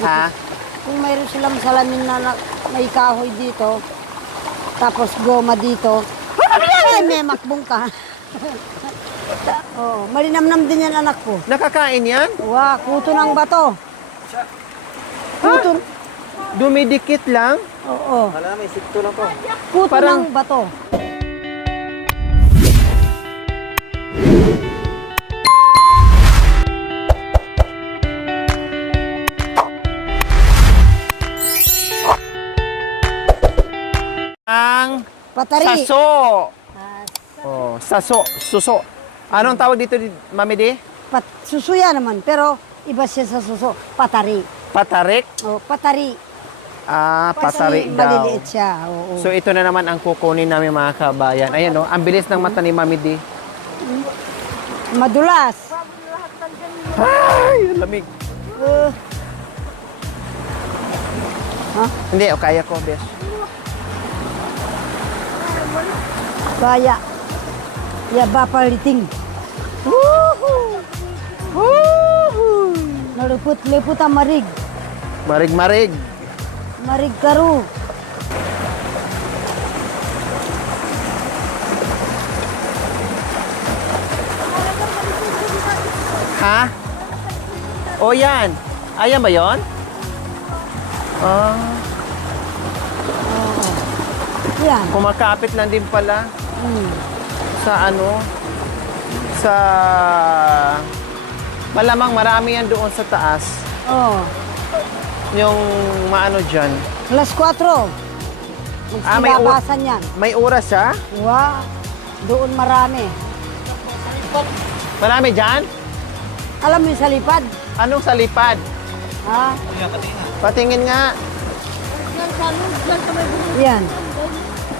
Ha? Kung mayroon silang salamin na may kahoy dito, tapos goma dito, ay, may makbong ka. Oh, malinamnam din yan anak ko. Nakakain yan? Wow, kuto ng bato. Kuto. Dumidikit lang? Oo. Wala, may sikto lang po. Kuto Parang- ng bato. Ang Patari. saso. Ah, Oh, saso, suso. Anong tawag dito, Mami Di? susuya naman, pero iba siya sa suso. Patari. Patarik? Oh, patari. Ah, patari Kasi daw. maliliit siya. Oo. So ito na naman ang kukunin namin mga kabayan. Ayan no, ang bilis ng mata ni Mami Di. Madulas. Ay, ang lamig. Uh, Hindi, o kaya ko, bes. Kaya. Yaba paliting. Woohoo! Woohoo! Naliput-liput ang marig. Marig-marig. Marig karu. Ha? O yan. Ayan ba yon? Ah, Yan. kumakapit lang din pala Hmm. sa ano, sa... Malamang marami yan doon sa taas. Oh. Yung maano dyan. Plus 4. Ah, may Magsilabasan yan. May oras ha? Wow. Doon marami. Marami dyan? Alam mo yung sa lipad? Anong sa lipad? Ha? Patingin nga. Yan.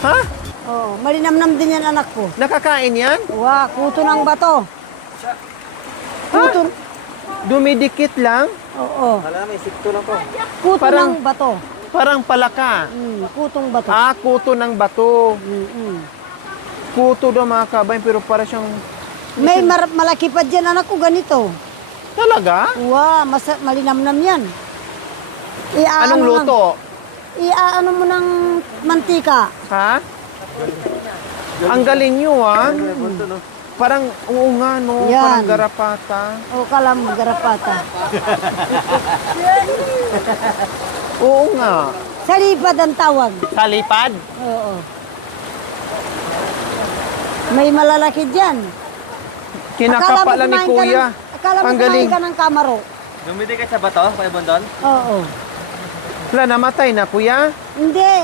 Ha? Oh, malinamnam din yan anak ko. Nakakain yan? Wow, kuto ng bato. Kuto. Dumidikit lang? Oo. Wala, may sikto lang po. Kuto Parang- ng bato. Parang palaka. Kutong bato. Ah, kuto ng bato. Mm-mm. Kuto daw mga kabayan, pero para siyang... May malaki pa dyan anak ko ganito. Talaga? Wow, malinamnam yan. Anong luto? Iaano mo ng mantika. Ha? Ang galing nyo, ha? Parang, oo nga, no? Yan. Parang garapata. O kalam garapata. Oo nga. Sa lipad ang tawag. Salipad? Oo. May malalaki dyan. Kinakapalan ni Kuya. Akala mo Ang kumain galing. ka ng kamaro. Dumidikit sa bato, Kuya Bondon? Oo. Wala, namatay na, Kuya? Hindi.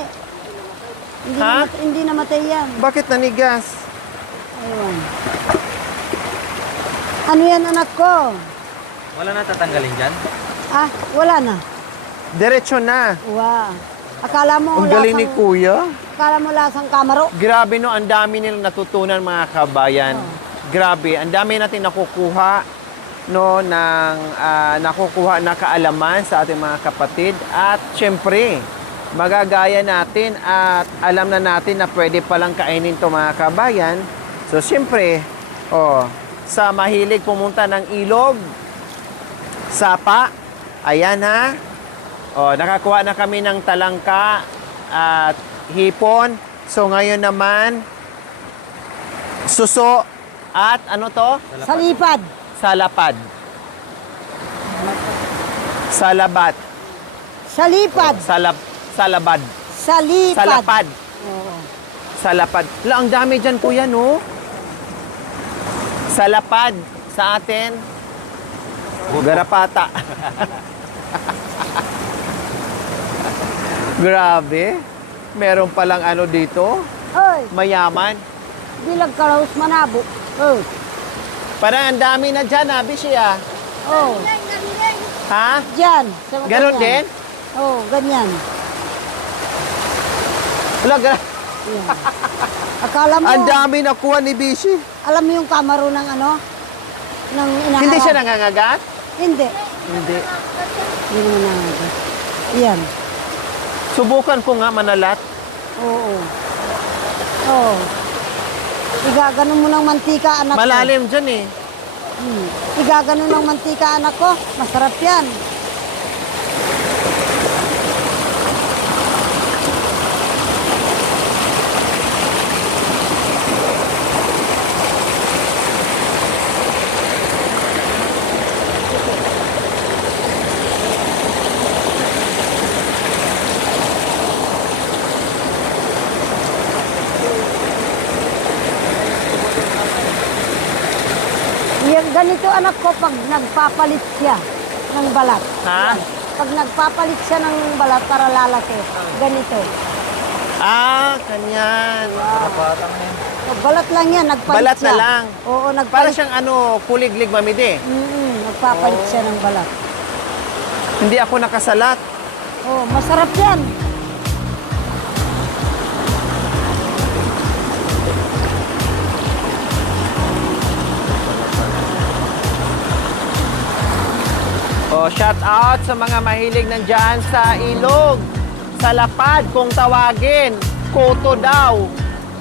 Ha? Hindi namatay yan. Bakit nanigas? Ayun. Ano yan anak ko? Wala na tatanggalin dyan? Ah, wala na. Diretso na. Wow. Akala mo Ang galing ni Kuya. Akala mo lasang kamaro? Grabe no, ang dami nilang natutunan mga kabayan. Grabe, ang dami natin nakukuha no ng nakukuha na kaalaman sa ating mga kapatid at syempre magagaya natin at alam na natin na pwede palang kainin to mga kabayan. So syempre, sa mahilig pumunta ng ilog, sapa, ayan ha. Nakakuha na kami ng talangka at hipon. So ngayon naman, suso at ano to? Sa lipad. Salapad. Salabat. Sa lipad. Salabad. Sa lipad. Salapad. Oo. Salapad. Wala, ang dami dyan, Kuya, no? Salapad sa atin. Garapata. Grabe. Meron palang ano dito. Oy, Mayaman. bilag kalaos manabo. Oh. Parang ang dami na dyan, ha, Bishi, ah. Oh. Ha? Diyan. Sa Ganon ganyan. din? Oh, ganyan. Wala, Yan. Akala mo, ang dami nakuha ni Bishi. alam mo yung kamaro ng ano? Ng inaharap? Hindi siya nangangagat? Hindi. Hindi. Hindi naman nangagat. Yan. Subukan ko nga manalat. Oo. Oo. Igaganon mo ng mantika, anak ko. Malalim dyan eh. Igaganon ng mantika, anak ko. Masarap yan. anak ko pag nagpapalit siya ng balat. Ha? Pag nagpapalit siya ng balat para lalaki, ganito. Ah, kanyan. Patang na yun. Balat lang yan, nagpalit Balat siya. na lang. Oo, Para nagpalit. siyang kuliglig mamide. Nagpapalit siya ng balat. Hindi ako nakasalat. Oo, masarap yan. Oh, shout out sa mga mahilig nandyan sa ilog, sa lapad kung tawagin. Koto daw.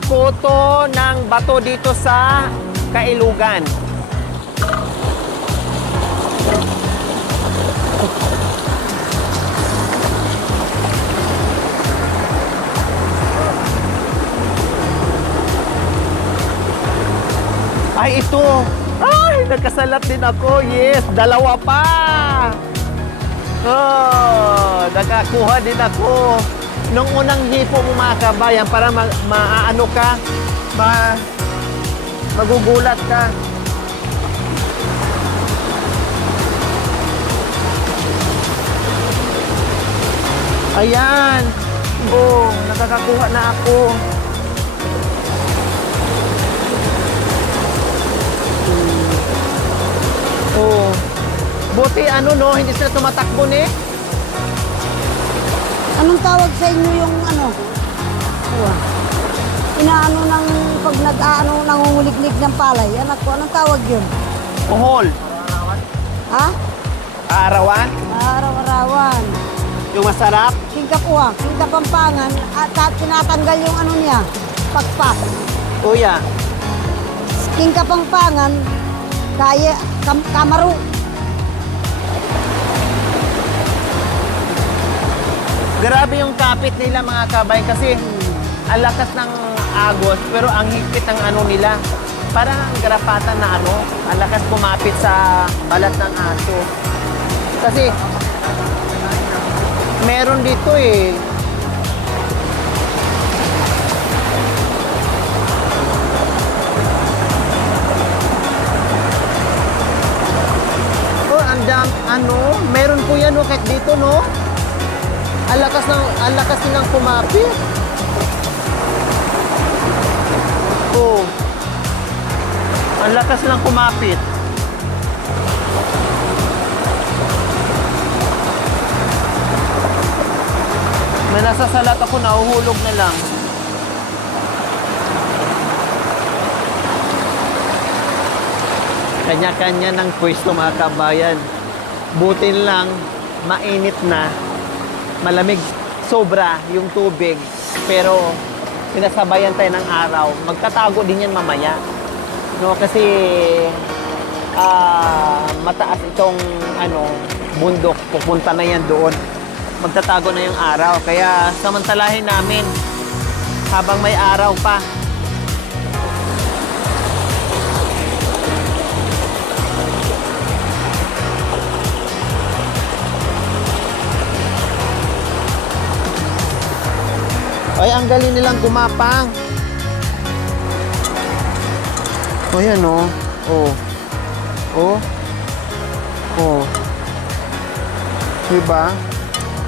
Koto ng bato dito sa Kailugan. Ay, ito. Ay, nagkasalat din ako. Yes, dalawa pa. Oh, nakakuha din ako. Nung unang hipo mo mga kabayan, para maano ka, magugulat ka. Ayan. Oh, nakakakuha na ako. Oh. Buti no, hindi sila tumatakbo ni. Anong tawag sa inyo yung ano? Inaano ng pag nag-aano nangunguliglig ng palay. Anak ko, anong tawag yun? Uhol. Ha? Arawan. Araw-arawan. Yung masarap. Singkapuha, singkapampangan, at tinatanggal yung ano niya, pakpak. Kuya. Singkapampangan, kaya, kamaru. Grabe yung kapit nila mga kabay kasi ang lakas ng agos pero ang higpit ng ano nila. Parang ang garapatan na ang lakas kumapit sa balat ng aso. Kasi meron dito eh. Oh, meron po yan kahit dito no. Ang lakas nilang kumapit. Oh. Ang lakas nilang kumapit. May nasasalat ako, nahuhulog na lang. Kanya-kanya ng pwesto mga kabayan. Buti lang, mainit na. Malamig, sobra yung tubig. Pero, sinasabayan tayo ng araw. Magtatago din yan mamaya. No, kasi mataas itong bundok. Pupunta na yan doon. Magtatago na yung araw. Kaya samantalahin namin habang may araw pa. Ay, ang galing nilang gumapang. O, yan o. O. O. O. Diba?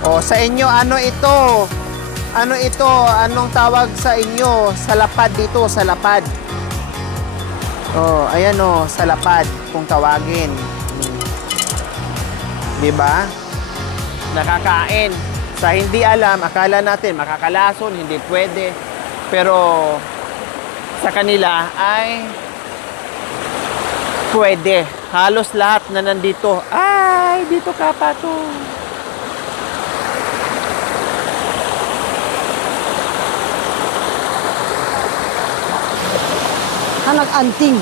O, sa inyo, ano ito? Ano ito? Anong tawag sa inyo? Salapad dito, salapad. O, ayan o, salapad, kung tawagin. Diba? Nakakain. Sa hindi alam, akala natin makakalason, hindi pwede. Pero sa kanila ay pwede. Halos lahat na nandito. Ay, dito ka pa to. Anak anting.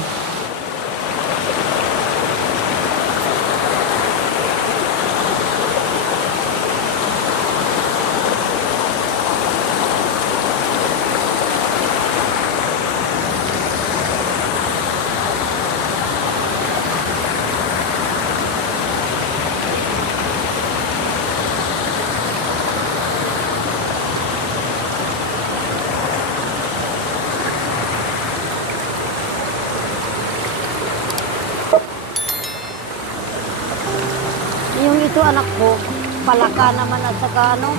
palaka naman at saka ano,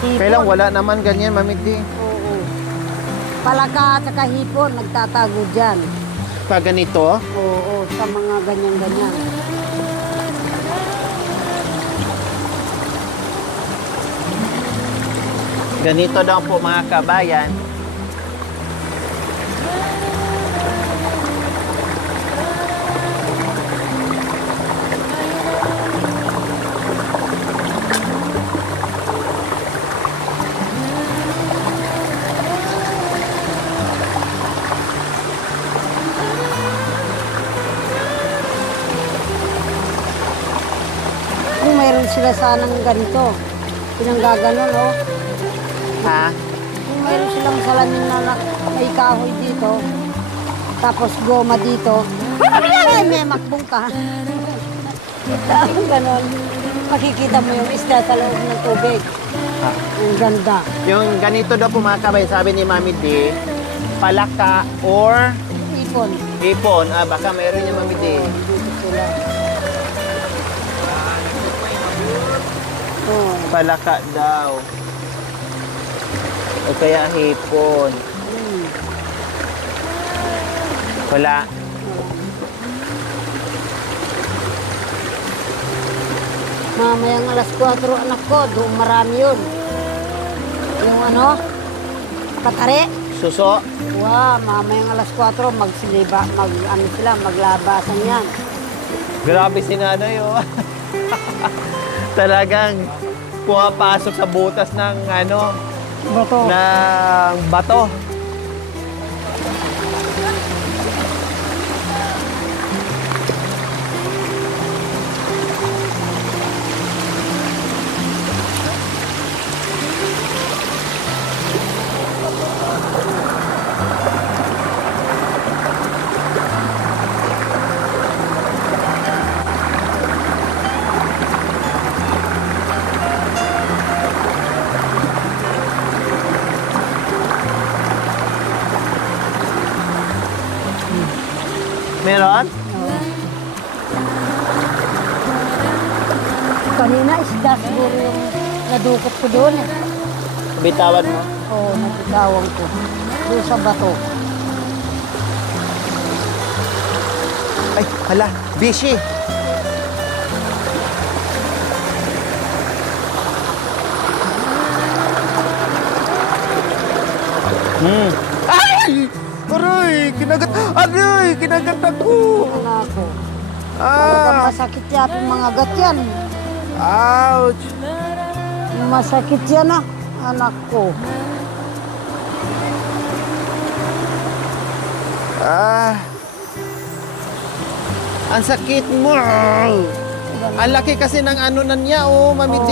hipon. Kailang wala naman ganyan, Mami D. Oo. Palaka at saka hipon, nagtatago dyan. Pag ganito, Oo, sa mga ganyan-ganyan. ganito daw po mga kabayan. Kung mayroon sila sanang ganito, pinanggaganon, oh. Ha? Kung mayroon silang salamin na may kahoy dito, tapos goma dito, ay, may makbong ka. Ganon. Makikita mo yung isda sa loob ng tubig. Ang ganda. Yung ganito daw po mga kabayan, sabi ni Mami D, palaka or Ipon. hipon. Ah, baka mayroon yung Mami D. Dito sila. Oh. Palaka daw. O kaya hipon. Hmm. Wala. Mamayang alas 4, anak ko, doon marami yun. Yung ano, katare. Suso. Wow, mamayang alas 4, ano sila, maglabasan yan. Grabe si nanay, oh. Talagang pumapasok sa butas ng ano, Bato. ng bato. Meron? Kanina isda siguro yung nadukot ko doon eh. Bitawan mo. Oo, nabitawan ko. Doon sa bato. Ay, hala, busy. Ay! Aray! Kinagat! Aray! Kinagat ako! Anak ko. Ah! Talagang masakit yan yung mga gat yan. Ouch! Masakit yan ah, anak ko. Ah! Ang sakit mo! Ang laki kasi ng ano na niya, oh, Mami D.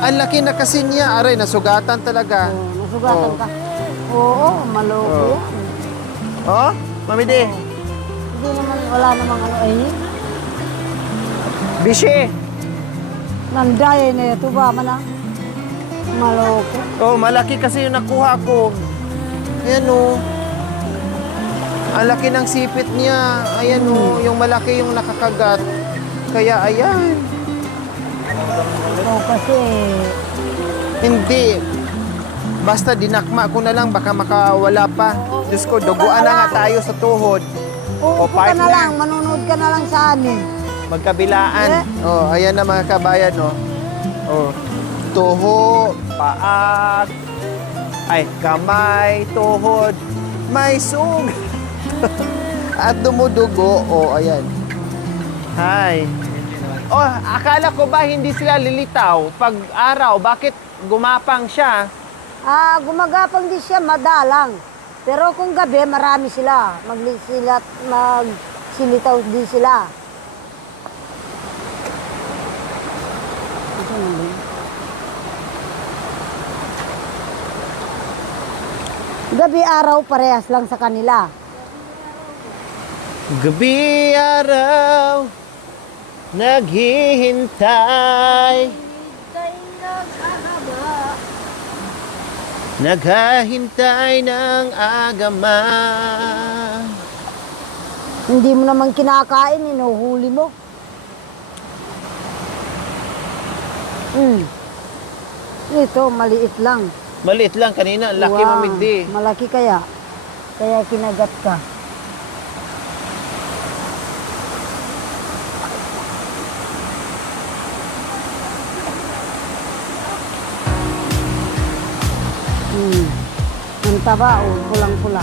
Ang laki na kasi niya. Aray, nasugatan talaga. Oh, nasugatan Oh. ka. Oo, maloko. Oh. Oh, Mami D. Hindi naman, wala namang ano ay. Busy. Nanday na ito ba man ah. Maloko. Oh, malaki kasi yung nakuha ko. Ayan, oh. Ang laki ng sipit niya. Ayan, oh. Yung malaki yung nakakagat. Kaya, ayan. Oo, kasi Hindi. Basta dinakma ko na lang, baka makawala pa. Diyos ko, duguan na nga tayo sa tuhod. uupo ka na partner. lang, manunod ka na lang sa amin. Magkabilaan. Oh, ayan na mga kabayan, oh. Oh. Tuho, paa, ay, kamay, tuhod, may sug. At dumudugo. Oh, ayan. Hi. Oh, akala ko ba hindi sila lilitaw pag araw? Bakit gumapang siya? Ah, gumagapang din siya, madalang. Pero kung gabi, marami sila. Magsilitaw din sila. Gabi araw parehas lang sa kanila. Gabi araw, naghihintay. Naghahintay ng agama. Hindi mo naman kinakain, inuhuli mo. Ito, maliit lang. Maliit lang kanina, ang laki Wow, mamigdi. malaki kaya. Kaya kinagat ka. Ang taba, oh, pulang-pula.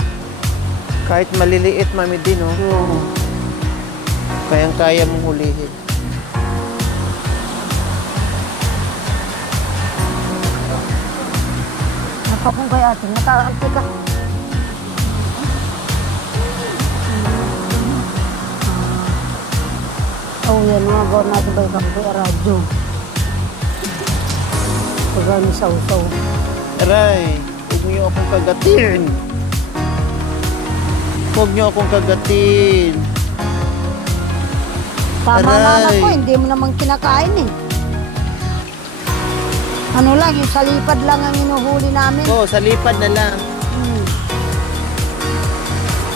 Kahit maliliit mamigdi, no? Oo. Kayang-kaya mong hulihin. Nakapong kay ate, mataante ka. Oh, yan mga gawa natin ba yung kapoy radyo. Pagano sa usaw. Aray, huwag niyo akong kagatin. Huwag niyo akong kagatin. Tama na anak Aray. ko, hindi mo naman kinakain eh. Ano lang, yung salipad lang ang inuhuli namin. Oo, sa lipad na lang. Hmm.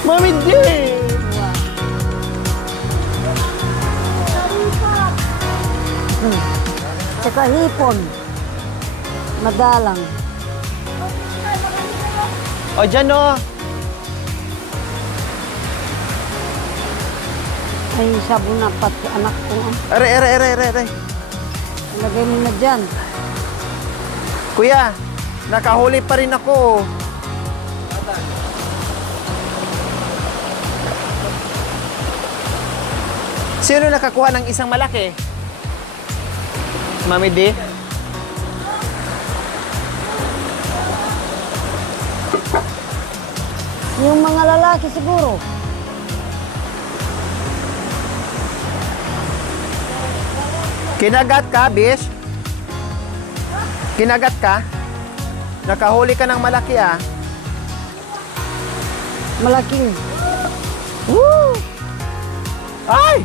Mamigdi! Wow. Tsaka hipon. Madalang. O, dyan, no? Ay, sabon na pati anak ko. Ah. Aray. Lagay mo na dyan. Kuya, nakahuli pa rin ako. Sino nakakuha ng isang malaki? Mami D? Yung mga lalaki siguro. Kinagat ka, bis? Kinagat ka? Nakahuli ka ng malaki, ah. Malaking. Woo! Ay!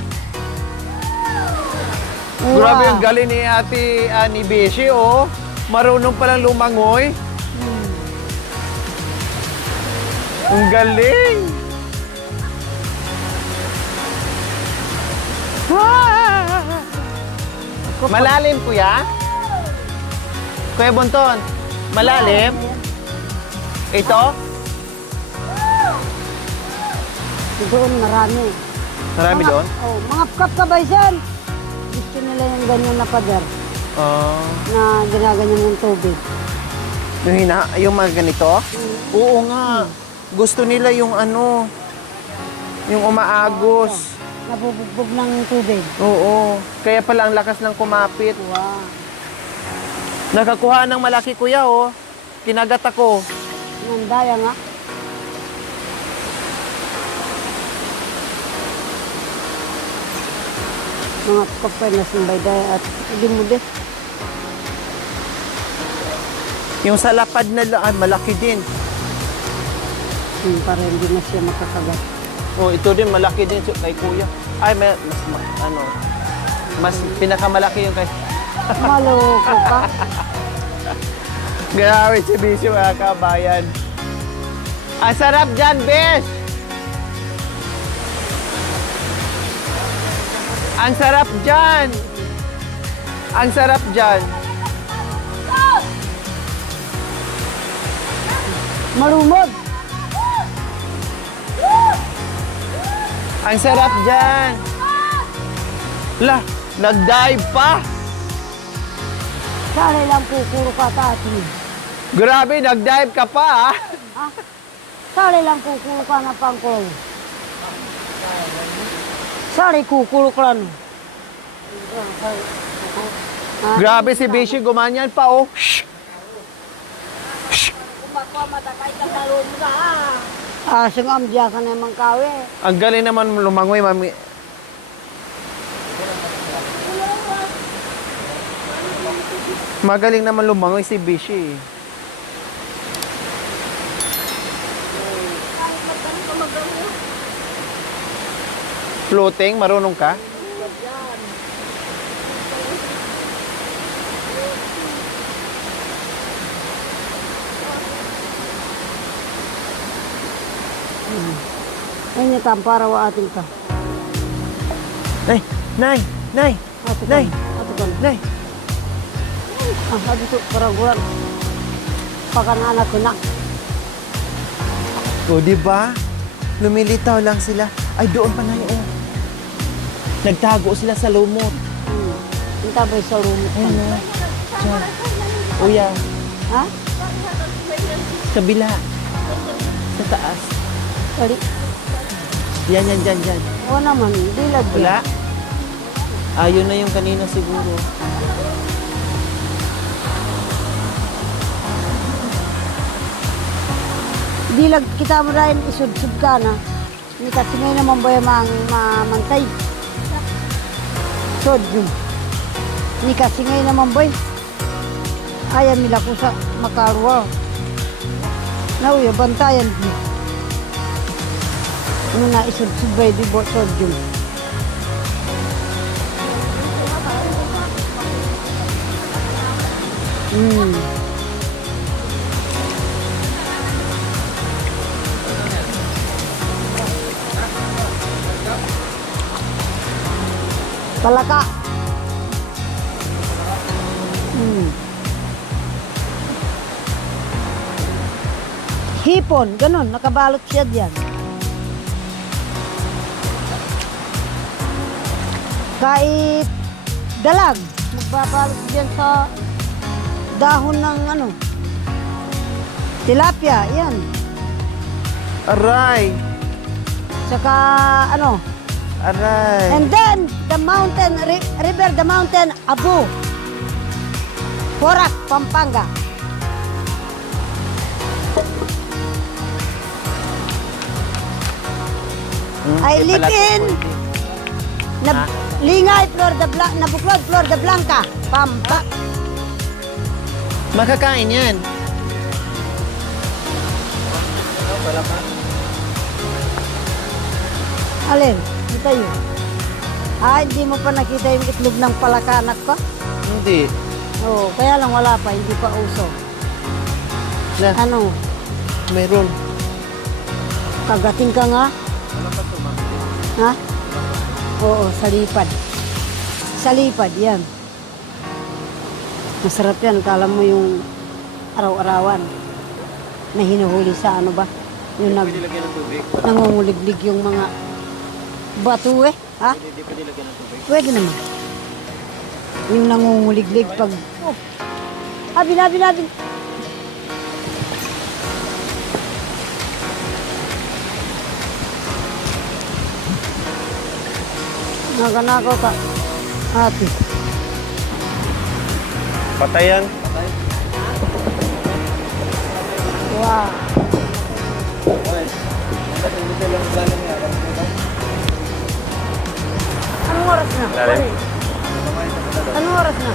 Grabe ang galing ni Ate ni Beshi, oh. Marunong palang lumangoy. Ang galing! Malalim, kuya? Kuya Bonton, malalim? Ito? Doon marami. Marami doon? Oh, mga kabaysan. Gusto nila yung ganyan na pader Oh. na ginaganyan yung tubig. Yung mga ganito? Oo nga. Gusto nila yung ano, yung umaagos. Nabubugbog ng tubig. Oo. Kaya pala ang lakas ng kumapit. Wow. Nakakuha ng malaki, kuya, oh. Kinagat ako. Nandaya nga. Mga kapenas ng bayday at limude. Yung sa lapad na malaki din. Para hindi na siya makakagat. Oh, ito din malaki din kay kuya. Ay, mas pinakamalaki yung kay... Maloko ka. Grabe si Bisyo, mga kabayan. Ang sarap dyan, Besh! Ang sarap dyan! Ang sarap dyan! Marumog. Ang sarap dyan! La, nag-dive pa! Sana lang kukuro ka tati. Grabe, nag-dive ka pa, ah! Ha? Sana lang kukuro ka na pangkol. Sari kukuro ka lang. Grabe si Bishi, gumanyan pa, oh! Shh! Sing amdiya ka na yung kawe. Ang galing naman lumangoy, mami. Magaling naman lumangoy si Bishi. Floating, marunong ka? Ay, nitampara wa ating ka. Nay! Nay! Nay! Ato ka. Nay! Ato ka. Nay! Sabi ko, parang gulan. Pagkananak ko na. O, di ba? Lumilitaw lang sila. Ay, doon pa na yun. Nagtago sila sa lumot. Yung tabay sa lumot. Ayun o. Diyan. Uya, Ha? sa kabila. Sa taas. Sorry. Yan, yan, dyan, dyan. Oo naman, di lagi. Wala? Ayun na yung kanina siguro. Di lag kita mo rin isud-sud ka na. Hindi kasi ngayon naman ba yung mamantay. Sod yun. Hindi kasi ngayon naman ba ayaw nila ko sa makarwa. Nauyo, bantayan din. Ano na isud-sud ba di bo sod yun. Palaka. Hipon, ganun, nakabalot siya diyan. Kahit dalag, magbabalot diyan sa dahon ng tilapia, yan. Aray! Saka Aray! and then the mountain, river, the mountain, Abu. Porac, Pampanga. I live in Lingay, Florida, Nabuklod, Florida Blanca, Pampa. Makakain yan. Alin? Kita yun. Hindi mo pa nakita yung itlog ng palakanak ko? Hindi. Oo, kaya lang wala pa, hindi pa uso. Na, meron. Kagating ka nga? Ha? Oo, sa lipad. Sa lipad, yan. Masarap yan. Kala mo yung araw-arawan na hinuhuli sa yung Nilagyan ng tubig. nangunguliglig yung mga bato ha? Hindi pa nilagyan ng tubig. Pwede naman. Yung nangunguliglig pag... Binabi. Naganakaw ka. Ate. Patayan. Wow. Anong oras na? Lalim. Anong oras na?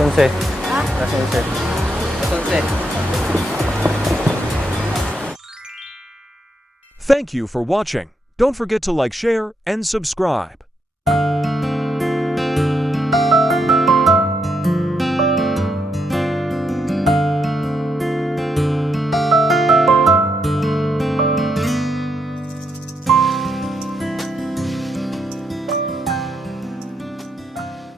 Sunse. Ha? Sunse. Sunset. Thank you for watching. Don't forget to like, share, and subscribe.